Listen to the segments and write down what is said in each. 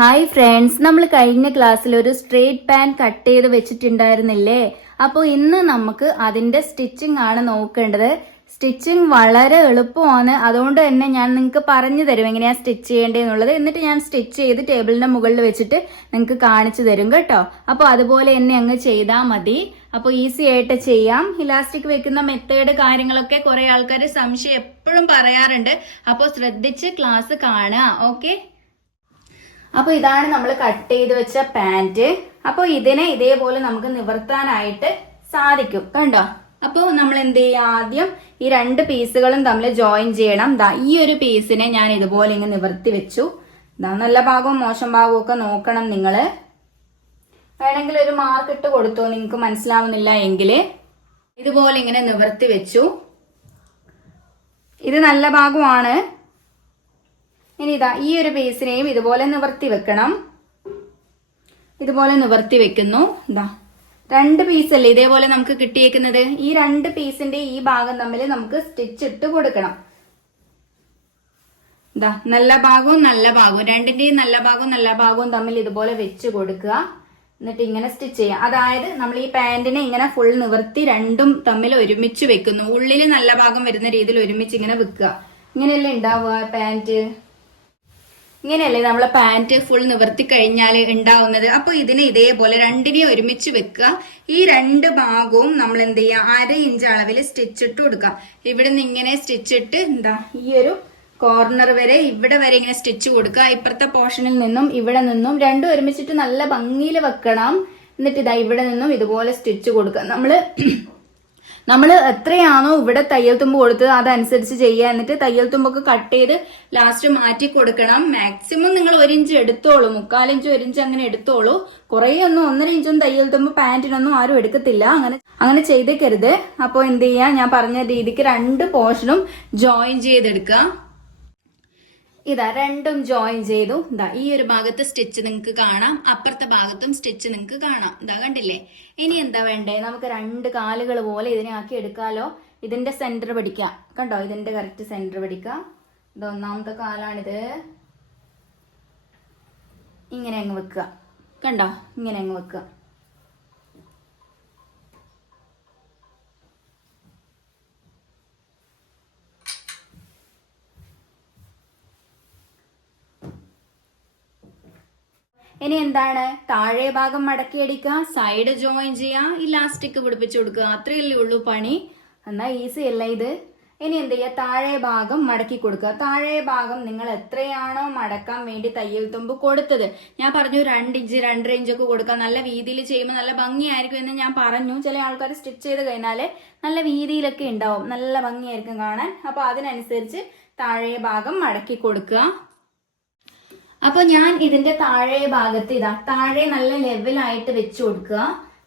Hi friends നമ്മൾ കഴിഞ്ഞ ക്ലാസ്സിൽ ഒരു സ്ട്രേറ്റ് പാൻ കട്ട് ചെയ്ത് വെച്ചിട്ടുണ്ടായിരുന്നില്ലേ? അപ്പോൾ ഇന്ന് നമുക്ക് അതിന്റെ സ്റ്റിച്ചിങ് ആണ് നോക്കേണ്ടത്. സ്റ്റിച്ചിങ് വളരെ എളുപ്പമാണ്. അതുകൊണ്ട് തന്നെ ഞാൻ നിങ്ങൾക്ക് പറഞ്ഞു തരും എങ്ങനെയാ സ്റ്റിച്ച് ചെയ്യേണ്ടതെന്നുള്ളത് എന്നിട്ട് ഞാൻ സ്റ്റിച്ച് ചെയ്ത് ടേബിളിന്റെ മുകളിൽ വെച്ചിട്ട് നിങ്ങൾക്ക് കാണിച്ചു തരും കേട്ടോ. അപ്പോൾ അതുപോലെ തന്നെ അങ്ങ് ചെയ്താൽ മതി. അപ്പോൾ ഈസി ആയിട്ട് ചെയ്യാം. ഇലാസ്റ്റിക് വെക്കുന്ന മെത്തേഡ് കാര്യങ്ങളൊക്കെ കുറെ ആൾക്കാർ സംശയം എപ്പോഴും പറയാറുണ്ട്. അപ്പോൾ ശ്രദ്ധിച്ച് ക്ലാസ് കാണുക. ഓക്കെ അപ്പൊ ഇതാണ് നമ്മൾ കട്ട് ചെയ്ത് വെച്ച പാന്റ് അപ്പോൾ ഇതിനെ ഇതേപോലെ നമുക്ക് നിവർത്താനായിട്ട് സാധിക്കും. കണ്ടോ? അപ്പോൾ നമ്മൾ എന്ത് ചെയ്യുക? ആദ്യം ഈ രണ്ട് പീസുകളും തമ്മിൽ ജോയിൻ ചെയ്യണം. ദാ ഈ ഒരു പീസിനെ ഞാൻ ഇതുപോലെ ഇങ്ങ് നിവർത്തി വെച്ചു. ദാ നല്ല ഭാഗവും മോശം ഭാഗവും ഒക്കെ നോക്കണം നിങ്ങൾ വേണമെങ്കിൽ ഒരു മാർക്ക് ഇട്ട് കൊടുത്തോ? നിങ്ങൾക്ക് മനസ്സിലാവുന്നില്ല എങ്കിൽ ഇതുപോലെ ഇങ്ങനെ നിവർത്തി വെച്ചു. ഇത് നല്ല ഭാഗമാണ്. ഇനി ഇതാ ഈ ഒരു പീസിനെയും ഇതുപോലെ നിവർത്തി വെക്കണം. ഇതുപോലെ നിവർത്തി വെക്കുന്നു. ഇതാ. രണ്ട് പീസ് അല്ലേ ഇതേപോലെ നമുക്ക് കിട്ടിയേക്കുന്നത്? ഈ രണ്ട് പീസിന്റെ ഈ ഭാഗം തമ്മിൽ നമുക്ക് സ്റ്റിച്ച് ഇട്ട് കൊടുക്കണം. ഇതാ നല്ല ഭാഗവും നല്ല ഭാഗവും. രണ്ടിന്റെയും നല്ല ഭാഗവും നല്ല ഭാഗവും തമ്മിൽ ഇതുപോലെ വെച്ച് കൊടുക്കുക. എന്നിട്ട് ഇങ്ങനെ സ്റ്റിച്ച് ചെയ്യാം. അതായത് നമ്മൾ ഈ പാന്റിനെ ഇങ്ങനെ ഫുൾ നിവർത്തി രണ്ടും തമ്മിൽ ഒരുമിച്ച് വെക്കുന്നു. ഉള്ളിൽ നല്ല ഭാഗം വരുന്ന രീതിയിൽ ഒരുമിച്ച് ഇങ്ങനെ വെക്കുക. ഇങ്ങനെയല്ലേ ഉണ്ടാവുക പാന്റ് ഇങ്ങനെയല്ലേ നമ്മളെ പാന്റ് ഫുൾ നിവർത്തി കഴിഞ്ഞാൽ ഉണ്ടാവുന്നത്? അപ്പൊ ഇതിനെ ഇതേപോലെ രണ്ടിനെയും ഒരുമിച്ച് വെക്കുക. ഈ രണ്ട് ഭാഗവും നമ്മൾ എന്ത് ചെയ്യുക? അര ഇഞ്ച് അളവിൽ സ്റ്റിച്ച് ഇട്ട് കൊടുക്കുക. ഇവിടെ നിന്ന് ഇങ്ങനെ സ്റ്റിച്ച് ഇട്ട് എന്താ ഈ ഒരു കോർണർ വരെ ഇവിടെ വരെ ഇങ്ങനെ സ്റ്റിച്ച് കൊടുക്കുക. ഇപ്പുറത്തെ പോർഷനിൽ നിന്നും ഇവിടെ നിന്നും രണ്ടും ഒരുമിച്ചിട്ട് നല്ല ഭംഗിയിൽ വെക്കണം. എന്നിട്ട് ഇതാ ഇവിടെ നിന്നും ഇതുപോലെ സ്റ്റിച്ച് കൊടുക്കുക. നമ്മൾ നമ്മൾ എത്രയാണോ ഇവിടെ തയ്യൽ തുമ്പ് കൊടുത്തത് അതനുസരിച്ച് ചെയ്യുക എന്നിട്ട് തയ്യൽ തുമ്പൊക്കെ കട്ട് ചെയ്ത് ലാസ്റ്റ് മാറ്റി കൊടുക്കണം. മാക്സിമം നിങ്ങൾ ഒരു ഇഞ്ച് എടുത്തോളൂ. മുക്കാലിഞ്ച് ഒരു ഇഞ്ച് അങ്ങനെ എടുത്തോളൂ. കുറേ ഒന്നും ഒന്നര ഇഞ്ചൊന്നും തയ്യൽ തുമ്പ് പാന്റിനൊന്നും ആരും എടുക്കത്തില്ല. അങ്ങനെ അങ്ങനെ ചെയ്തേക്കരുത്. അപ്പോൾ എന്ത് ചെയ്യുക ഞാൻ പറഞ്ഞ രീതിക്ക് രണ്ട് പോർഷനും ജോയിൻ ചെയ്തെടുക്കുക. ഇതാ രണ്ടും ജോയിൻ ചെയ്തു. ഇതാ ഈ ഒരു ഭാഗത്ത് സ്റ്റിച്ച് നിങ്ങൾക്ക് കാണാം. അപ്പുറത്തെ ഭാഗത്തും സ്റ്റിച്ച് നിങ്ങൾക്ക് കാണാം. ഇതാ കണ്ടില്ലേ? ഇനി എന്താ വേണ്ടേ? നമുക്ക് രണ്ട് കാലുകൾ പോലെ ഇതിനെ ആക്കി എടുക്കാലോ. ഇതിന്റെ സെന്റർ പിടിക്കാം. കണ്ടോ? ഇതിന്റെ കറക്റ്റ് സെന്റർ പിടിക്കാം. ഇത് ഒന്നാമത്തെ കാലാണിത്. ഇങ്ങനെ അങ്ങ് വെക്കുക. കണ്ടോ? ഇങ്ങനെ അങ്ങ് വെക്കുക. ഇനി എന്താണ്? താഴെ ഭാഗം മടക്കിയടിക്കുക സൈഡ് ജോയിൻ ചെയ്യുക ഇലാസ്റ്റിക് പിടിപ്പിച്ചു കൊടുക്കുക. അത്രയല്ലേ ഉള്ളൂ പണി. എന്നാ ഈസി അല്ല ഇത്? ഇനി എന്ത് ചെയ്യുക? താഴെ ഭാഗം മടക്കി കൊടുക്കുക. താഴെ ഭാഗം നിങ്ങൾ എത്രയാണോ മടക്കാൻ വേണ്ടി തയ്യൽ തുമ്പ് കൊടുത്തത്. ഞാൻ പറഞ്ഞു രണ്ട് ഇഞ്ച് രണ്ടര ഇഞ്ചൊക്കെ കൊടുക്കുക നല്ല വീതിയിൽ ചെയ്യുമ്പോൾ നല്ല ഭംഗിയായിരിക്കും എന്ന് ഞാൻ പറഞ്ഞു. ചില ആൾക്കാർ സ്റ്റിച്ച് ചെയ്ത് കഴിഞ്ഞാൽ നല്ല വീതിയിലൊക്കെ ഉണ്ടാവും. നല്ല ഭംഗിയായിരിക്കും കാണാൻ. അപ്പോൾ അതിനനുസരിച്ച് താഴെ ഭാഗം മടക്കി കൊടുക്കുക. അപ്പൊ ഞാൻ ഇതിന്റെ താഴെ ഭാഗത്ത് ഇതാ താഴെ നല്ല ലെവലായിട്ട് വെച്ചു കൊടുക്കുക.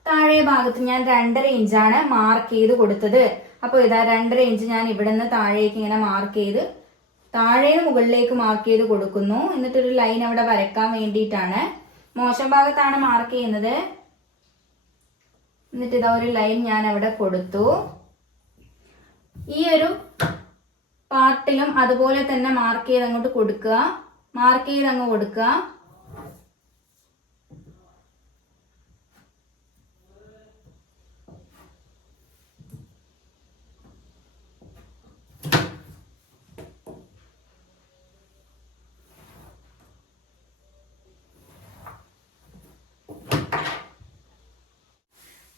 താഴെ ഭാഗത്ത് ഞാൻ രണ്ടര ഇഞ്ചാണ് മാർക്ക് ചെയ്ത് കൊടുത്തത്. അപ്പൊ ഇതാ രണ്ടര ഇഞ്ച് ഞാൻ ഇവിടെ നിന്ന് താഴേക്ക് ഇങ്ങനെ മാർക്ക് ചെയ്ത് താഴെ മുകളിലേക്ക് മാർക്ക് ചെയ്ത് കൊടുക്കുന്നു. എന്നിട്ടൊരു ലൈൻ അവിടെ വരക്കാൻ വേണ്ടിയിട്ടാണ്. മോശം ഭാഗത്താണ് മാർക്ക് ചെയ്യുന്നത്. എന്നിട്ട് ഇതാ ഒരു ലൈൻ ഞാൻ അവിടെ കൊടുത്തു. ഈ ഒരു പാർട്ടിലും അതുപോലെ തന്നെ മാർക്ക് ചെയ്ത് അങ്ങോട്ട് കൊടുക്കുക. മാർക്ക് ചെയ്ത് അങ്ങ് കൊടുക്കുക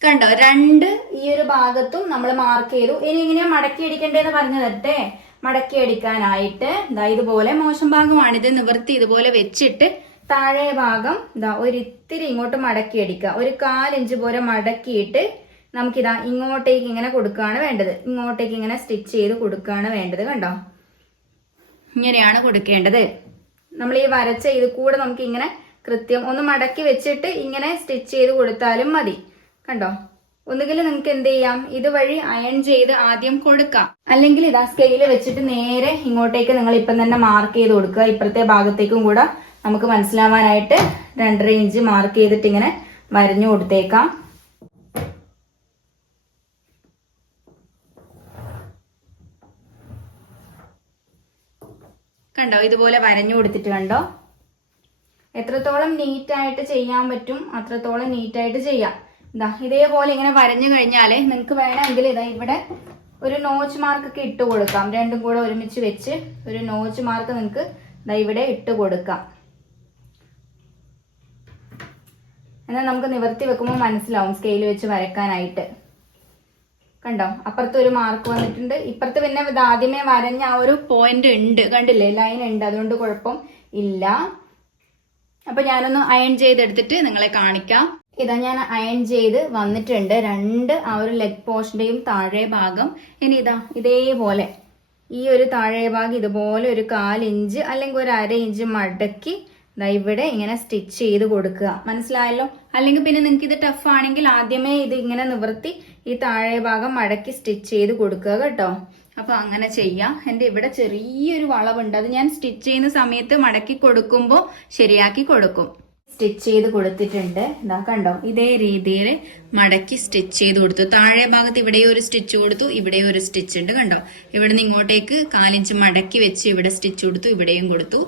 കണ്ടോ രണ്ട് ഈ ഒരു ഭാഗത്തും നമ്മൾ മാർക്ക് ചെയ്തു. ഇനി ഇങ്ങനെ മടക്കി അടിക്കണ്ടേന്ന് പറഞ്ഞു തരട്ടെ? മടക്കി അടിക്കാനായിട്ട് ഇതാ ഇതുപോലെ മോശം ഭാഗമാണിത് നിവർത്തി ഇതുപോലെ വെച്ചിട്ട് താഴെ ഭാഗം ഇതാ ഒരിത്തിരി ഇങ്ങോട്ട് മടക്കി അടിക്കുക. ഒരു കാലിഞ്ച് പോലെ മടക്കിയിട്ട് നമുക്കിതാ ഇങ്ങോട്ടേക്ക് ഇങ്ങനെ കൊടുക്കുകയാണ് വേണ്ടത്. ഇങ്ങോട്ടേക്ക് ഇങ്ങനെ സ്റ്റിച്ച് ചെയ്ത് കൊടുക്കുകയാണ് വേണ്ടത് കണ്ടോ? ഇങ്ങനെയാണ് കൊടുക്കേണ്ടത്. നമ്മൾ ഈ വരച്ച ഇത് കൂടെ നമുക്ക് ഇങ്ങനെ കൃത്യം ഒന്ന് മടക്കി വെച്ചിട്ട് ഇങ്ങനെ സ്റ്റിച്ച് ചെയ്ത് കൊടുത്താലും മതി. കണ്ടോ? ഒന്നുകിൽ നിങ്ങൾക്ക് എന്ത് ചെയ്യാം ഇതുവഴി അയൺ ചെയ്ത് ആദ്യം കൊടുക്കാം. അല്ലെങ്കിൽ ഇതാ സ്കെയിൽ വെച്ചിട്ട് നേരെ ഇങ്ങോട്ടേക്ക് നിങ്ങൾ ഇപ്പം തന്നെ മാർക്ക് ചെയ്ത് കൊടുക്കുക. ഇപ്പുറത്തെ ഭാഗത്തേക്കും കൂടെ നമുക്ക് മനസ്സിലാവാനായിട്ട് രണ്ടര ഇഞ്ച് മാർക്ക് ചെയ്തിട്ട് ഇങ്ങനെ വരഞ്ഞു കൊടുത്തേക്കാം. കണ്ടോ? ഇതുപോലെ വരഞ്ഞു കൊടുത്തിട്ട് കണ്ടോ? എത്രത്തോളം നീറ്റായിട്ട് ചെയ്യാൻ പറ്റും അത്രത്തോളം നീറ്റായിട്ട് ചെയ്യാം. ഇതാ ഇതേപോലെ ഇങ്ങനെ വരഞ്ഞു കഴിഞ്ഞാൽ നിങ്ങൾക്ക് വേണമെങ്കിൽ ഇതാ ഇവിടെ ഒരു നോച്ച് മാർക്ക് ഒക്കെ ഇട്ട് കൊടുക്കാം. രണ്ടും കൂടെ ഒരുമിച്ച് വെച്ച് ഒരു നോച്ച് മാർക്ക് നിങ്ങൾക്ക് ഇതാ ഇവിടെ ഇട്ട് കൊടുക്കാം. എന്നാൽ നമുക്ക് നിവർത്തി വെക്കുമ്പോൾ മനസ്സിലാവും സ്കെയിൽ വെച്ച് വരക്കാനായിട്ട് കണ്ടോ? അപ്പുറത്ത് ഒരു മാർക്ക് വന്നിട്ടുണ്ട്. ഇപ്പുറത്ത് പിന്നെ ഇത് ആദ്യമേ വരഞ്ഞ ആ ഒരു പോയിന്റ് ഉണ്ട്. കണ്ടില്ലേ? ലൈൻ ഉണ്ട്. അതുകൊണ്ട് കുഴപ്പം ഇല്ല. അപ്പൊ ഞാനൊന്ന് അയൺ ചെയ്തെടുത്തിട്ട് നിങ്ങളെ കാണിക്കാം. ഇതാ ഞാൻ അയൺ ചെയ്ത് വന്നിട്ടുണ്ട്. രണ്ട് ആ ഒരു ലെഗ് പോസ്റ്റിന്റെയും താഴെ ഭാഗം. ഇനി ഇതാ ഇതേപോലെ ഈ ഒരു താഴെ ഭാഗം ഇതുപോലെ ഒരു കാലിഞ്ച് അല്ലെങ്കിൽ ഒരു അര ഇഞ്ച് മടക്കി ദാ ഇവിടെ ഇങ്ങനെ സ്റ്റിച്ച് ചെയ്ത് കൊടുക്കുക. മനസ്സിലായല്ലോ? അല്ലെങ്കിൽ പിന്നെ നിങ്ങൾക്ക് ഇത് ടഫ് ആണെങ്കിൽ ആദ്യമേ ഇത് ഇങ്ങനെ നിവർത്തി ഈ താഴെ ഭാഗം മടക്കി സ്റ്റിച്ച് ചെയ്ത് കൊടുക്കുക കേട്ടോ. അപ്പൊ അങ്ങനെ ചെയ്യാം. എന്റെ ഇവിടെ ചെറിയൊരു വളവുണ്ട്. അത് ഞാൻ സ്റ്റിച്ച് ചെയ്യുന്ന സമയത്ത് മടക്കി കൊടുക്കുമ്പോൾ ശരിയാക്കി കൊടുക്കും. സ്റ്റിച്ച് ചെയ്ത് കൊടുത്തിട്ടുണ്ട്. ഇതാ കണ്ടോ? ഇതേ രീതിയിൽ മടക്കി സ്റ്റിച്ച് ചെയ്ത് കൊടുത്തു. താഴെ ഭാഗത്ത് ഇവിടെ ഒരു സ്റ്റിച്ച് കൊടുത്തു ഇവിടെ ഒരു സ്റ്റിച്ച് ഉണ്ട് കണ്ടോ? ഇവിടെ നിന്ന് ഇങ്ങോട്ടേക്ക് കാലിഞ്ച് മടക്കി വെച്ച് ഇവിടെ സ്റ്റിച്ച് കൊടുത്തു ഇവിടെയും കൊടുത്തു.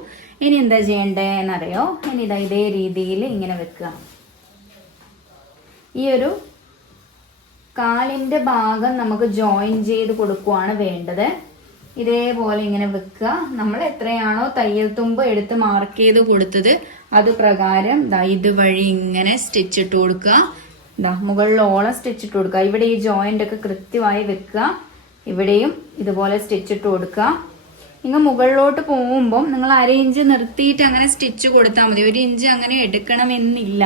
ഇനി എന്താ ചെയ്യണ്ടേ എന്നറിയോ ഇനി ഇതാ ഇതേ രീതിയിൽ ഇങ്ങനെ വെക്കുക. ഈ ഒരു കാലിന്റെ ഭാഗം നമുക്ക് ജോയിൻ ചെയ്ത് കൊടുക്കുവാണ് വേണ്ടത്. ഇതേപോലെ ഇങ്ങനെ വെക്കുക. നമ്മൾ എത്രയാണോ തയ്യൽ തുമ്പ് എടുത്ത് മാർക്ക് ചെയ്ത് കൊടുത്തത് അത് പ്രകാരം ദാ ഇതുവഴി ഇങ്ങനെ സ്റ്റിച്ച് ഇട്ട് കൊടുക്കുക. ദാ മുകളിലോളം സ്റ്റിച്ച് ഇട്ട് കൊടുക്കുക. ഇവിടെ ഈ ജോയിന്റ് ഒക്കെ കൃത്യമായി വെക്കുക. ഇവിടെയും ഇതുപോലെ സ്റ്റിച്ച് ഇട്ട് കൊടുക്കുക. നിങ്ങൾ മുകളിലോട്ട് പോകുമ്പോൾ നിങ്ങൾ അര ഇഞ്ച് നിർത്തിയിട്ട് അങ്ങനെ സ്റ്റിച്ച് കൊടുത്താൽ മതി. ഒരു ഇഞ്ച് അങ്ങനെ എടുക്കണമെന്നില്ല.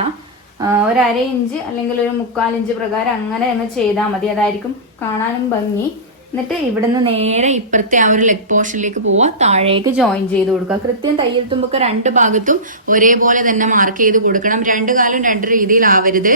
ഒരു അര ഇഞ്ച് അല്ലെങ്കിൽ ഒരു മുക്കാൽ ഇഞ്ച് പ്രകാരം അങ്ങനെ അങ്ങ് ചെയ്താൽ മതി. അതായിരിക്കും കാണാനും ഭംഗി. എന്നിട്ട് ഇവിടുന്ന് നേരെ ഇപ്പുറത്തെ ആ ഒരു ലെഗ് പോർഷനിലേക്ക് പോവുക താഴേക്ക് ജോയിൻ ചെയ്ത് കൊടുക്കുക. കൃത്യം തയ്യൽ തുമ്പൊക്കെ രണ്ട് ഭാഗത്തും ഒരേപോലെ തന്നെ മാർക്ക് ചെയ്ത് കൊടുക്കണം. രണ്ട് കാലും രണ്ട് രീതിയിലാവരുത്.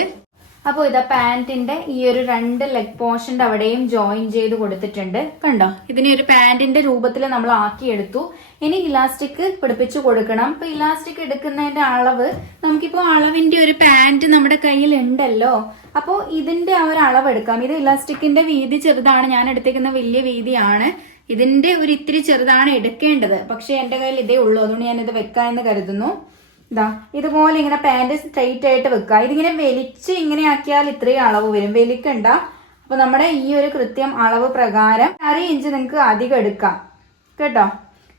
അപ്പോൾ ഇതാ പാന്റിന്റെ ഈ ഒരു രണ്ട് ലെഗ് പോർഷന്റെ അവിടെയും ജോയിൻ ചെയ്ത് കൊടുത്തിട്ടുണ്ട്. കണ്ടോ? ഇതിനെ ഒരു പാന്റിന്റെ രൂപത്തിൽ നമ്മൾ ആക്കിയെടുത്തു. ഇനി ഇലാസ്റ്റിക് പിടിപ്പിച്ചു കൊടുക്കണം. ഇപ്പൊ ഇലാസ്റ്റിക് എടുക്കുന്നതിന്റെ അളവ് നമുക്കിപ്പോ അളവിന്റെ ഒരു പാന്റ് നമ്മുടെ കയ്യിൽ ഉണ്ടല്ലോ അപ്പോൾ ഇതിന്റെ ആ ഒരു അളവ് എടുക്കാം. ഇത് ഇലാസ്റ്റിക്കിന്റെ വീതി ചെറുതാണ്. ഞാൻ എടുത്തേക്കുന്ന വലിയ വീതിയാണ്. ഇതിന്റെ ഒരു ഇത്തിരി ചെറുതാണ് എടുക്കേണ്ടത്. പക്ഷെ എന്റെ കയ്യിൽ ഇതേ ഉള്ളൂ. അതുകൊണ്ട് ഞാൻ ഇത് വെക്കാമെന്ന് കരുതുന്നു. ഇതാ ഇതുപോലെ ഇങ്ങനെ പാന്റ് സ്ട്രൈറ്റ് ആയിട്ട് വെക്കുക. ഇതിങ്ങനെ വലിച്ച് ഇങ്ങനെ ആക്കിയാൽ ഇത്രയും അളവ് വരും. വലിക്കണ്ട. അപ്പൊ നമ്മുടെ ഈ ഒരു കൃത്യം അളവ് പ്രകാരം അര ഇഞ്ച് നിങ്ങൾക്ക് അധികം എടുക്കാം. കേട്ടോ?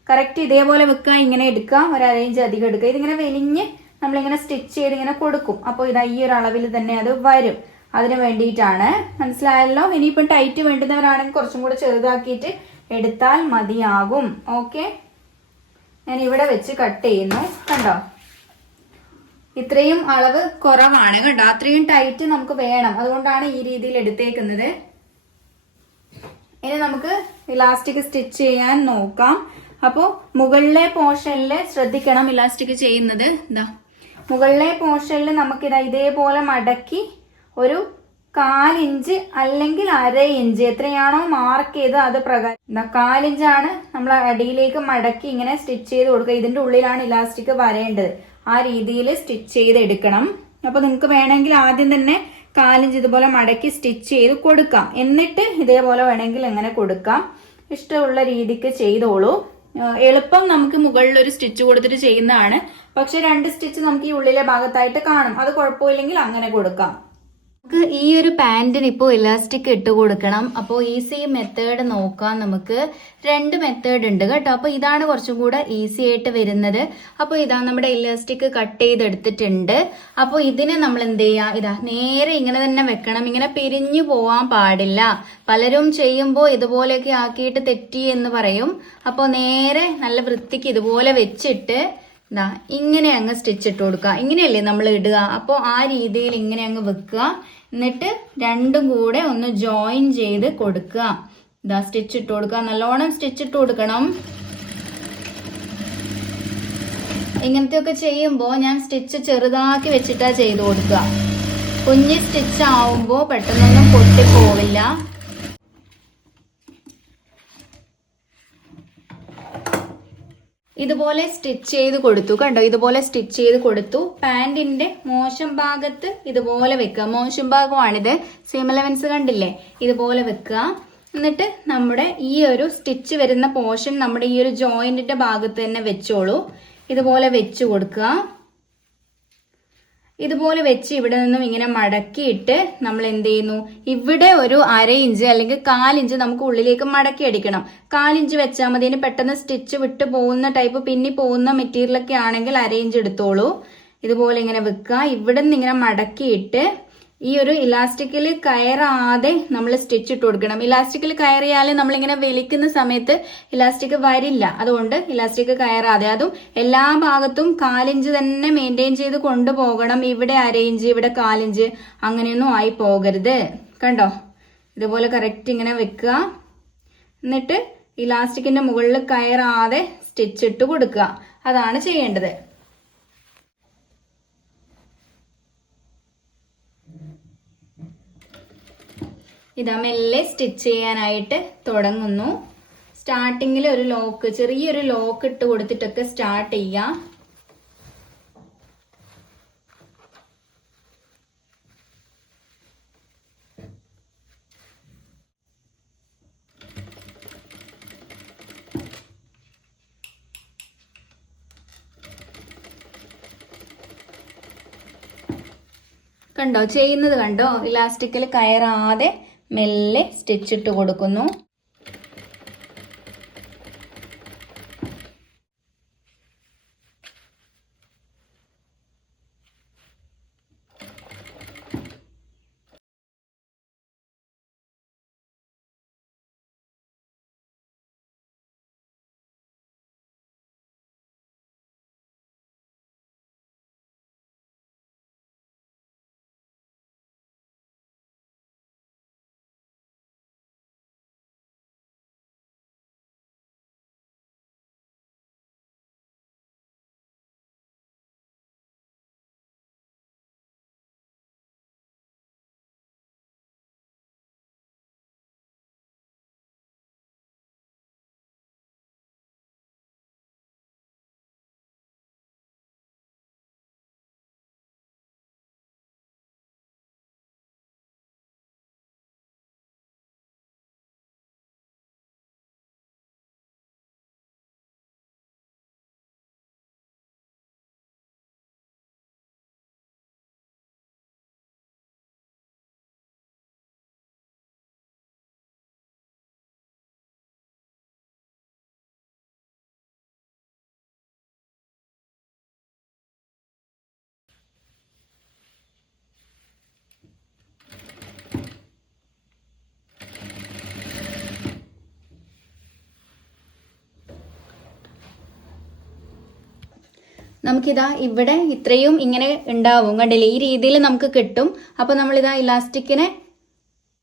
കറക്റ്റ് ഇതേപോലെ വെക്കുക ഇങ്ങനെ എടുക്കുക ഒരു അര ഇഞ്ച് അധികം എടുക്കുക ഇതിങ്ങനെ വലിഞ്ഞ് നമ്മളിങ്ങനെ സ്റ്റിച്ച് ചെയ്ത് ഇങ്ങനെ കൊടുക്കും. അപ്പോൾ ഇതാ ഈ ഒരു അളവിൽ തന്നെ അത് വരും. അതിന് വേണ്ടിയിട്ടാണ്. മനസ്സിലായല്ലോ? ഇനിയിപ്പം ടൈറ്റ് വേണ്ടുന്നവരാണെങ്കിൽ കുറച്ചും കൂടെ ചെറുതാക്കിയിട്ട് എടുത്താൽ മതിയാകും. ഓക്കെ ഞാൻ ഇവിടെ വെച്ച് കട്ട് ചെയ്യുന്നു. കണ്ടോ? ഇത്രയും അളവ് കുറവാണ് കേട്ടോ അത്രയും ടൈറ്റ് നമുക്ക് വേണം. അതുകൊണ്ടാണ് ഈ രീതിയിൽ എടുത്തേക്കുന്നത്. ഇനി നമുക്ക് ഇലാസ്റ്റിക് സ്റ്റിച്ച് ചെയ്യാൻ നോക്കാം. അപ്പോൾ മുകളിലെ പോർഷനിൽ ശ്രദ്ധിക്കണം ഇലാസ്റ്റിക് ചെയ്യുന്നത്. എന്താ മുകളിലെ പോർഷനിൽ നമുക്കിതാ ഇതേപോലെ മടക്കി ഒരു കാലിഞ്ച് അല്ലെങ്കിൽ അര ഇഞ്ച് എത്രയാണോ മാർക്ക് ചെയ്ത് അത് പ്രകാരം. എന്താ കാലിഞ്ചാണ് നമ്മൾ അടിയിലേക്ക് മടക്കി ഇങ്ങനെ സ്റ്റിച്ച് ചെയ്ത് കൊടുക്കുക. ഇതിന്റെ ഉള്ളിലാണ് ഇലാസ്റ്റിക് വരേണ്ടത്. ആ രീതിയിൽ സ്റ്റിച്ച് ചെയ്ത് എടുക്കണം അപ്പൊ നിങ്ങൾക്ക് വേണമെങ്കിൽ ആദ്യം തന്നെ കാലിഞ്ച് ഇതുപോലെ മടക്കി സ്റ്റിച്ച് ചെയ്ത് കൊടുക്കാം. എന്നിട്ട് ഇതേപോലെ വേണമെങ്കിൽ അങ്ങനെ കൊടുക്കാം. ഇഷ്ടമുള്ള രീതിക്ക് ചെയ്തോളൂ. എളുപ്പം നമുക്ക് മുകളിൽ ഒരു സ്റ്റിച്ച് കൊടുത്തിട്ട് ചെയ്യുന്നതാണ്. പക്ഷെ രണ്ട് സ്റ്റിച്ച് നമുക്ക് ഈ ഉള്ളിലെ ഭാഗത്തായിട്ട് കാണും. അത് കുഴപ്പമില്ലെങ്കിൽ അങ്ങനെ കൊടുക്കാം. നമുക്ക് ഈ ഒരു പാന്റിന് ഇപ്പോൾ ഇലാസ്റ്റിക് ഇട്ട് കൊടുക്കണം. അപ്പോൾ ഈസി മെത്തേഡ് നോക്കാം നമുക്ക്. രണ്ട് മെത്തേഡ് ഉണ്ട് കേട്ടോ. അപ്പോൾ ഇതാണ് കുറച്ചും കൂടെ ഈസി ആയിട്ട് വരുന്നത്. അപ്പോൾ ഇതാ നമ്മുടെ ഇലാസ്റ്റിക് കട്ട് ചെയ്തെടുത്തിട്ടുണ്ട്. അപ്പോൾ ഇതിനെ നമ്മൾ എന്ത് ചെയ്യുക ഇതാ നേരെ ഇങ്ങനെ തന്നെ വെക്കണം. ഇങ്ങനെ പിരിഞ്ഞു പോവാൻ പാടില്ല. പലരും ചെയ്യുമ്പോൾ ഇതുപോലെയൊക്കെ ആക്കിയിട്ട് തെറ്റി എന്ന് പറയും. അപ്പോൾ നേരെ നല്ല വൃത്തിക്ക് ഇതുപോലെ വെച്ചിട്ട് ഇതാ ഇങ്ങനെ അങ്ങ് സ്റ്റിച്ച് ഇട്ട് കൊടുക്കുക. ഇങ്ങനെയല്ലേ നമ്മൾ ഇടുക? അപ്പോൾ ആ രീതിയിൽ ഇങ്ങനെ അങ്ങ് വെക്കുക. എന്നിട്ട് രണ്ടും കൂടെ ഒന്ന് ജോയിൻ ചെയ്ത് കൊടുക്കുക. ഇതാ സ്റ്റിച്ച് ഇട്ട് കൊടുക്കുക. നല്ലോണം സ്റ്റിച്ച് ഇട്ട് കൊടുക്കണം. ഇങ്ങനത്തെയൊക്കെ ചെയ്യുമ്പോൾ ഞാൻ സ്റ്റിച്ച് ചെറുതാക്കി വെച്ചിട്ടാണ് ചെയ്ത് കൊടുക്കുക. കുഞ്ഞ് സ്റ്റിച്ച് ആവുമ്പോൾ പെട്ടെന്നൊന്നും പൊട്ടിപ്പോവില്ല. ഇതുപോലെ സ്റ്റിച്ച് ചെയ്ത് കൊടുത്തു. കണ്ടോ? ഇതുപോലെ സ്റ്റിച്ച് ചെയ്ത് കൊടുത്തു. പാന്റിന്റെ മോശം ഭാഗത്ത് ഇതുപോലെ വെക്കുക. മോശം ഭാഗമാണിത്. സീം ലെവൻസ് കണ്ടില്ലേ? ഇതുപോലെ വെക്കുക. എന്നിട്ട് നമ്മുടെ ഈ ഒരു സ്റ്റിച്ച് വരുന്ന പോർഷൻ നമ്മുടെ ഈ ഒരു ജോയിന്റിന്റെ ഭാഗത്ത് തന്നെ വെച്ചോളൂ. ഇതുപോലെ വെച്ചു കൊടുക്കുക. ഇതുപോലെ വെച്ച് ഇവിടെ നിന്നും ഇങ്ങനെ മടക്കിയിട്ട് നമ്മൾ എന്ത് ചെയ്യുന്നു? ഇവിടെ ഒരു അര ഇഞ്ച് അല്ലെങ്കിൽ കാലിഞ്ച് നമുക്ക് ഉള്ളിലേക്ക് മടക്കി അടിക്കണം. കാലിഞ്ച് വെച്ചാൽ മതി. പെട്ടെന്ന് സ്റ്റിച്ച് വിട്ട് പോകുന്ന ടൈപ്പ് പിന്നി പോകുന്ന മെറ്റീരിയലൊക്കെ ആണെങ്കിൽ അര ഇഞ്ച് എടുത്തോളൂ. ഇതുപോലെ ഇങ്ങനെ വെക്കുക. ഇവിടെ നിന്ന് ഇങ്ങനെ മടക്കിയിട്ട് ഈ ഒരു ഇലാസ്റ്റിക്കിൽ കയറാതെ നമ്മൾ സ്റ്റിച്ച് ഇട്ട് കൊടുക്കണം. ഇലാസ്റ്റിക്കിൽ കയറിയാൽ നമ്മളിങ്ങനെ വലിക്കുന്ന സമയത്ത് ഇലാസ്റ്റിക് വരില്ല. അതുകൊണ്ട് ഇലാസ്റ്റിക് കയറാതെ അതും എല്ലാ ഭാഗത്തും കാലിഞ്ച് തന്നെ മെയിന്റെയിൻ ചെയ്ത് കൊണ്ടുപോകണം. ഇവിടെ അരയിഞ്ച് ഇവിടെ കാലിഞ്ച് അങ്ങനെയൊന്നും ആയി പോകരുത്. കണ്ടോ? ഇതുപോലെ കറക്റ്റ് ഇങ്ങനെ വെക്കുക. എന്നിട്ട് ഇലാസ്റ്റിക്കിന്റെ മുകളിൽ കയറാതെ സ്റ്റിച്ച് ഇട്ട് കൊടുക്കുക. അതാണ് ചെയ്യേണ്ടത്. ഇതാ മെല്ലെ സ്റ്റിച്ച് ചെയ്യാനായിട്ട് തുടങ്ങുന്നു. സ്റ്റാർട്ടിങ്ങിൽ ഒരു ലോക്ക് ചെറിയൊരു ലോക്ക് ഇട്ട് കൊടുത്തിട്ടൊക്കെ സ്റ്റാർട്ട് ചെയ്യാം. കണ്ടോ? ചെയ്യുന്നത് കണ്ടോ? ഇലാസ്റ്റിക്കിൽ കയറാതെ മെല്ലെ സ്റ്റിച്ച് ഇട്ട് കൊടുക്കുന്നു. നമുക്കിതാ ഇവിടെ ഇത്രയും ഇങ്ങനെ ഉണ്ടാവും. കണ്ടില്ലേ ഈ രീതിയിൽ നമുക്ക് കിട്ടും. അപ്പൊ നമ്മളിതാ ഇലാസ്റ്റിക്കിനെ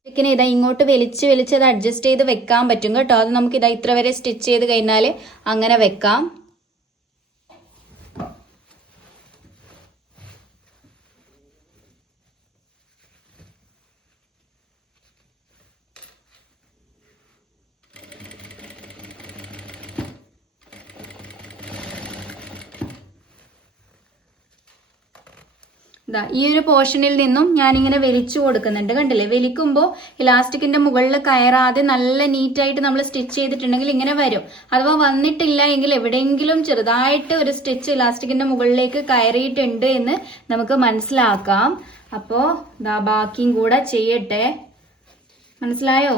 ഇലാസ്റ്റിക്കിനെ ഇതാ ഇങ്ങോട്ട് വലിച്ച് വലിച്ച് അത് അഡ്ജസ്റ്റ് ചെയ്ത് വെക്കാൻ പറ്റും കേട്ടോ. അത് നമുക്ക് ഇതാ ഇത്ര വരെ സ്റ്റിച്ച് ചെയ്ത് കഴിഞ്ഞാൽ അങ്ങനെ വെക്കാം. ദാ ഈ ഒരു പോർഷനിൽ നിന്നും ഞാനിങ്ങനെ വലിച്ചു കൊടുക്കുന്നുണ്ട്. കണ്ടില്ലേ? വലിക്കുമ്പോൾ ഇലാസ്റ്റിക്കിന്റെ മുകളിൽ കയറാതെ നല്ല നീറ്റായിട്ട് നമ്മൾ സ്റ്റിച്ച് ചെയ്തിട്ടുണ്ടെങ്കിൽ ഇങ്ങനെ വരും. അഥവാ വന്നിട്ടില്ല എങ്കിൽ എവിടെയെങ്കിലും ചെറുതായിട്ട് ഒരു സ്റ്റിച്ച് ഇലാസ്റ്റിക്കിന്റെ മുകളിലേക്ക് കയറിയിട്ടുണ്ട് എന്ന് നമുക്ക് മനസ്സിലാക്കാം. അപ്പോ ദാ ബാക്കിയും കൂടെ ചെയ്യട്ടെ. മനസ്സിലായോ?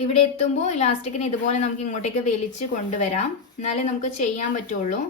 ഇവിടെ എത്തുമ്പോൾ ഇലാസ്റ്റിക്കിനെ ഇതുപോലെ നമുക്ക് ഇങ്ങോട്ടേക്ക് വലിച്ച് കൊണ്ടുവരാം. എന്നാലേ നമുക്ക് ചെയ്യാൻ പറ്റുള്ളൂ.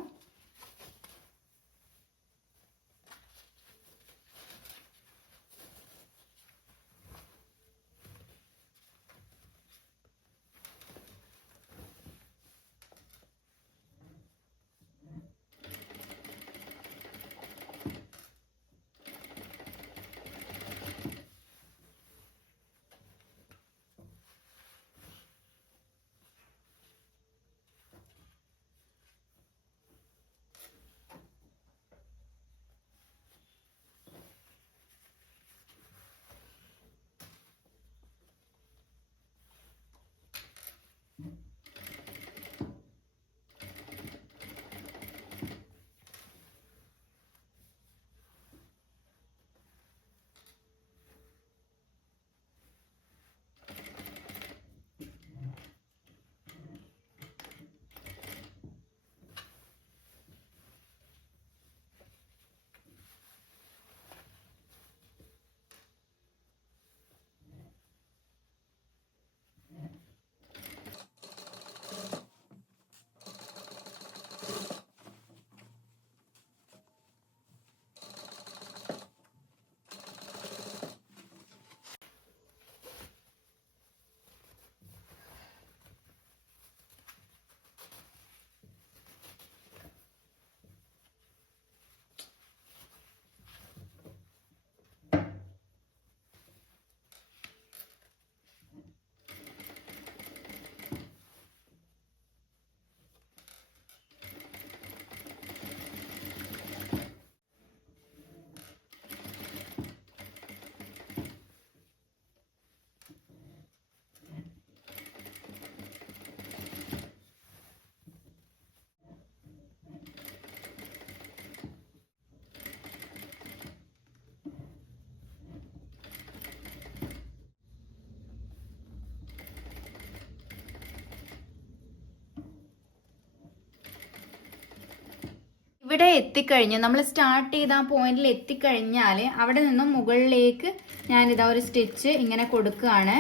ഇവിടെ എത്തിക്കഴിഞ്ഞ്. നമ്മൾ സ്റ്റാർട്ട് ചെയ്ത ആ പോയിന്റിൽ എത്തിക്കഴിഞ്ഞാൽ അവിടെ നിന്നും മുകളിലേക്ക് ഞാനിതാ ഒരു സ്റ്റിച്ച് ഇങ്ങനെ കൊടുക്കുകയാണ്.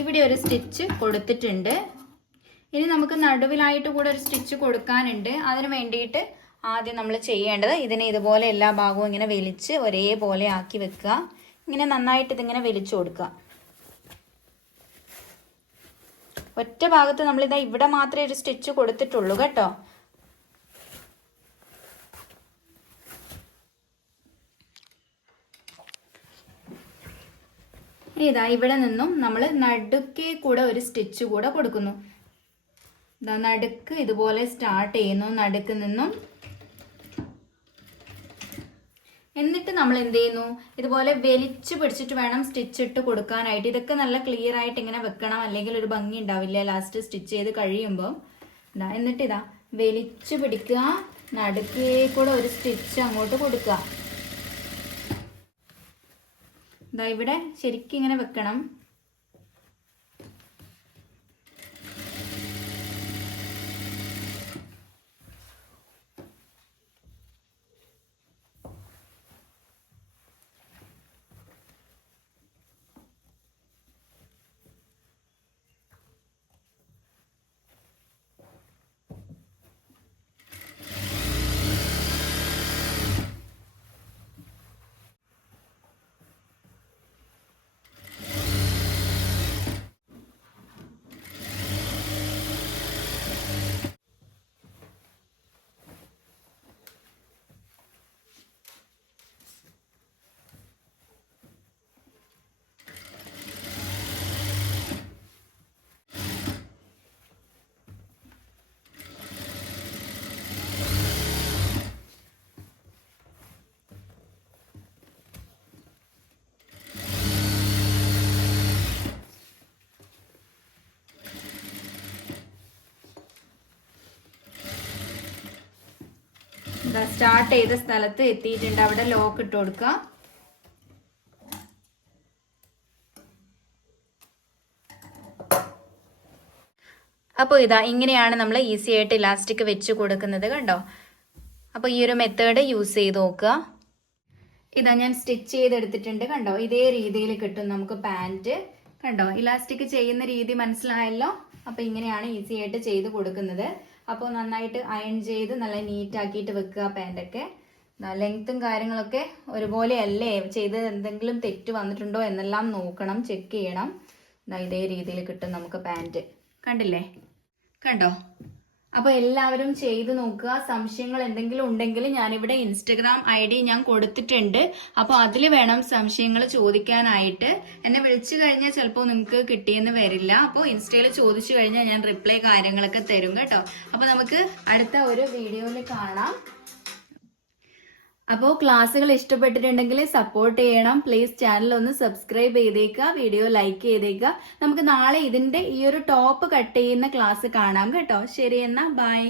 ഇവിടെ ഒരു സ്റ്റിച്ച് കൊടുത്തിട്ടുണ്ട്. ഇനി നമുക്ക് നടുവിലായിട്ട് കൂടെ ഒരു സ്റ്റിച്ച് കൊടുക്കാനുണ്ട്. അതിന് വേണ്ടിയിട്ട് ആദ്യം നമ്മൾ ചെയ്യേണ്ടത് ഇതിനെ ഇതുപോലെ എല്ലാ ഭാഗവും ഇങ്ങനെ വലിച്ച് ഒരേപോലെ ആക്കി വെക്കുക. ഇങ്ങനെ നന്നായിട്ട് ഇതിങ്ങനെ വലിച്ചു കൊടുക്കുക. ഒറ്റ ഭാഗത്ത് ഇതാ ഇവിടെ മാത്രമേ ഒരു സ്റ്റിച്ച് കൊടുത്തിട്ടുള്ളൂ കേട്ടോ. ഇതാ ഇവിടെ നിന്നും നമ്മൾ നടുക്കേ കൂടെ ഒരു സ്റ്റിച്ച് കൂടെ കൊടുക്കുന്നു. ഇതാ നടുക്ക് ഇതുപോലെ സ്റ്റാർട്ട് ചെയ്യുന്നു. നടുക്ക് നിന്നും എന്നിട്ട് നമ്മൾ എന്ത് ചെയ്യുന്നു? ഇതുപോലെ വലിച്ചു പിടിച്ചിട്ട് വേണം സ്റ്റിച്ച് ഇട്ട് കൊടുക്കാനായിട്ട്. ഇതൊക്കെ നല്ല ക്ലിയർ ആയിട്ട് ഇങ്ങനെ വെക്കണം. അല്ലെങ്കിൽ ഒരു ഭംഗി ഉണ്ടാവില്ല. ലാസ്റ്റ് സ്റ്റിച്ച് ചെയ്ത് കഴിയുമ്പോൾ ഇതാ എന്നിട്ട് ഇതാ വലിച്ചു പിടിക്കുക. നടുക്കേ കൂടെ ഒരു സ്റ്റിച്ച് അങ്ങോട്ട് കൊടുക്കുക. ഇതാ ഇവിടെ ശരിക്കും ഇങ്ങനെ വെക്കണം. സ്റ്റാർട്ട് ചെയ്ത സ്ഥലത്ത് എത്തിയിട്ടുണ്ട്. അവിടെ ലോക്ക് ഇട്ട് കൊടുക്കുക അപ്പോൾ ഇതാ ഇങ്ങനെയാണ് നമ്മൾ ഈസി ആയിട്ട് ഇലാസ്റ്റിക് വെച്ച് കൊടുക്കുന്നത് കണ്ടോ? അപ്പോൾ ഈ ഒരു മെത്തേഡ് യൂസ് ചെയ്ത് നോക്കുക. ഇതാ ഞാൻ സ്റ്റിച്ച് ചെയ്തെടുത്തിട്ടുണ്ട് കണ്ടോ? ഇതേ രീതിയിൽ കിട്ടും നമുക്ക് പാന്റ് കണ്ടോ? ഇലാസ്റ്റിക് ചെയ്യുന്ന രീതി മനസ്സിലായല്ലോ? അപ്പോൾ ഇങ്ങനെയാണ് ഈസി ആയിട്ട് ചെയ്ത് കൊടുക്കുന്നത്. അപ്പോൾ നന്നായിട്ട് അയൺ ചെയ്ത് നല്ല നീറ്റ് ആക്കിയിട്ട് വെക്കുക പാന്റൊക്കെ ലെങ്ത്തും കാര്യങ്ങളൊക്കെ ഒരുപോലെ അല്ലേ ചെയ്ത് എന്തെങ്കിലും തെറ്റ് വന്നിട്ടുണ്ടോ എന്നെല്ലാം നോക്കണം ചെക്ക് ചെയ്യണം. ഇതേ രീതിയിൽ കിട്ടും നമുക്ക് പാന്റ് കണ്ടില്ലേ? കണ്ടോ? അപ്പൊ എല്ലാവരും ചെയ്തു നോക്കുക. സംശയങ്ങൾ എന്തെങ്കിലും ഉണ്ടെങ്കിൽ ഞാനിവിടെ ഇൻസ്റ്റഗ്രാം ഐ ഡി ഞാൻ കൊടുത്തിട്ടുണ്ട്. അപ്പൊ അതിൽ വേണം സംശയങ്ങൾ ചോദിക്കാനായിട്ട്. എന്നെ വിളിച്ചു കഴിഞ്ഞാൽ ചിലപ്പോൾ നിങ്ങൾക്ക് കിട്ടിയെന്ന് വരില്ല. അപ്പോൾ ഇൻസ്റ്റയിൽ ചോദിച്ചു കഴിഞ്ഞാൽ ഞാൻ റിപ്ലൈ കാര്യങ്ങളൊക്കെ തരും കേട്ടോ. അപ്പൊ നമുക്ക് അടുത്ത ഒരു വീഡിയോയിൽ കാണാം. അപ്പോൾ ക്ലാസ്സുകൾ ഇഷ്ടപ്പെട്ടിട്ടുണ്ടെങ്കിൽ സപ്പോർട്ട് ചെയ്യണം. പ്ലീസ് ചാനൽ ഒന്ന് സബ്സ്ക്രൈബ് ചെയ്തേക്കുക. വീഡിയോ ലൈക്ക് ചെയ്തേക്കുക. നമുക്ക് നാളെ ഇതിന്റെ ഈ ഒരു ടോപ്പ് കട്ട് ചെയ്യുന്ന ക്ലാസ് കാണാം കേട്ടോ. ശരി എന്നാ ബൈ